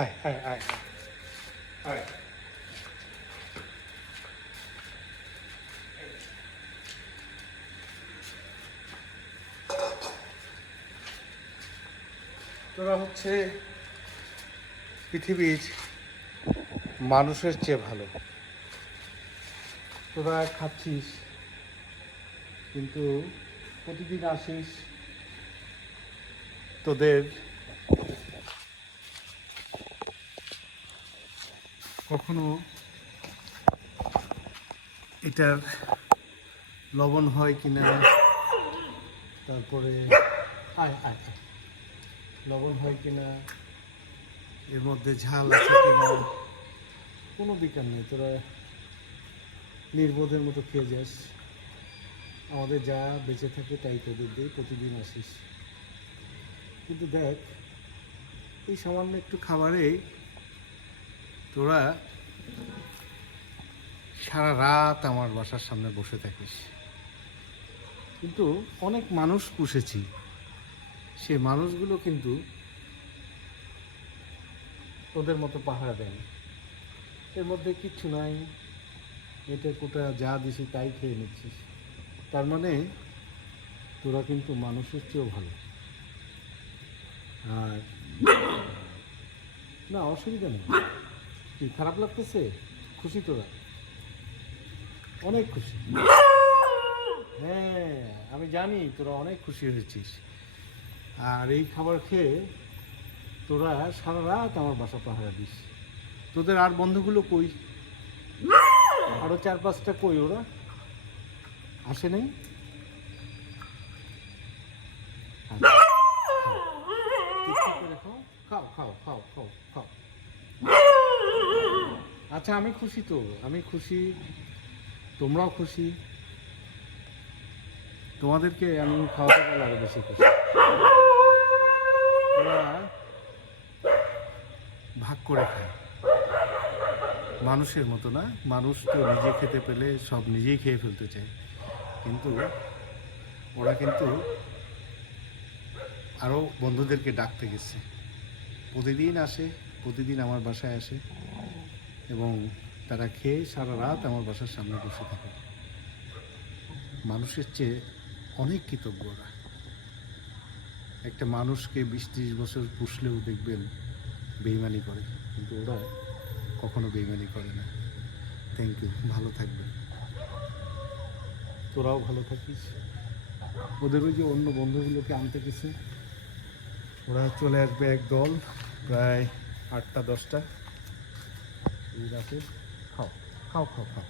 আয় আয় আয় আয়। তোরা হচ্ছে পৃথিবীর মানুষের চেয়ে ভালো। তোরা খাচ্ছিস, কিন্তু প্রতিদিন আসিস, তোদের কখনো এটার লবণ হয় কিনা, তারপরে আয় আয় আয়, লবণ হয় কিনা, এর মধ্যে ঝাল আছে কিনা, কোনো বিকার নেই। তোরা নির্বোধের মতো খেয়ে যাস। আমাদের যা বেঁচে থাকে তাই তোদের দিয়ে প্রতিদিন আসিস, কিন্তু দেখ, এই সামান্য একটু খাবারে তোরা সারা রাত আমার বাসার সামনে বসে থাকিস। কিন্তু অনেক মানুষ পুষেছি, সে মানুষগুলো কিন্তু তোদের মতো পাহারা দেয় না। এর মধ্যে কিচ্ছু নাই, এটা কোটা যা দিছি তাই খেয়ে নিচ্ছিস। তার মানে তোরা কিন্তু মানুষের চেয়েও ভালো। আর না, অসুবিধা নেই। কি খারাপ লাগতেছে? খুশি তোরা? অনেক খুশি? হ্যাঁ, আমি জানি তোরা অনেক খুশি হয়েছিস। আর এই খাবার খেয়ে তোরা সারা রাত আমার বাসা পাহারা দিস। তোদের আর বন্ধুগুলো কই? আরো 4-5টা কই? ওরা আসে নাই? খাও খাও খাও খাও খাও। আচ্ছা, আমি খুশি তো, আমি খুশি, তোমরাও খুশি। তোমাদেরকে আমি খাওয়াতে পারলে আরো বেশি খুশি। ওরা ভাগ করে খায়, মানুষের মতো না। মানুষ তো নিজে খেতে পেলে সব নিজেই খেয়ে ফেলতে চায়, কিন্তু ওরা কিন্তু আরও বন্ধুদেরকে ডাকতে গেছে। প্রতিদিন আসে, প্রতিদিন আমার বাসায় আসে, এবং তারা খেয়ে সারা রাত আমার বাসার সামনে বসে থাকে। মানুষের চেয়ে অনেক কৃতজ্ঞ ওরা। একটা মানুষকে 20-30 বছর পুষলেও দেখবেন বেইমানি করে, কিন্তু ওরা কখনো বেইমানি করে না। থ্যাংক ইউ, ভালো থাকবেন। তোরাও ভালো থাকিস। ওদের ওই যে অন্য বন্ধুগুলোকে আনতে গেছে, ওরা চলে আসবে এক দল, প্রায় 8টা 10টা এই রাতে। খাও খাও খাও খাও।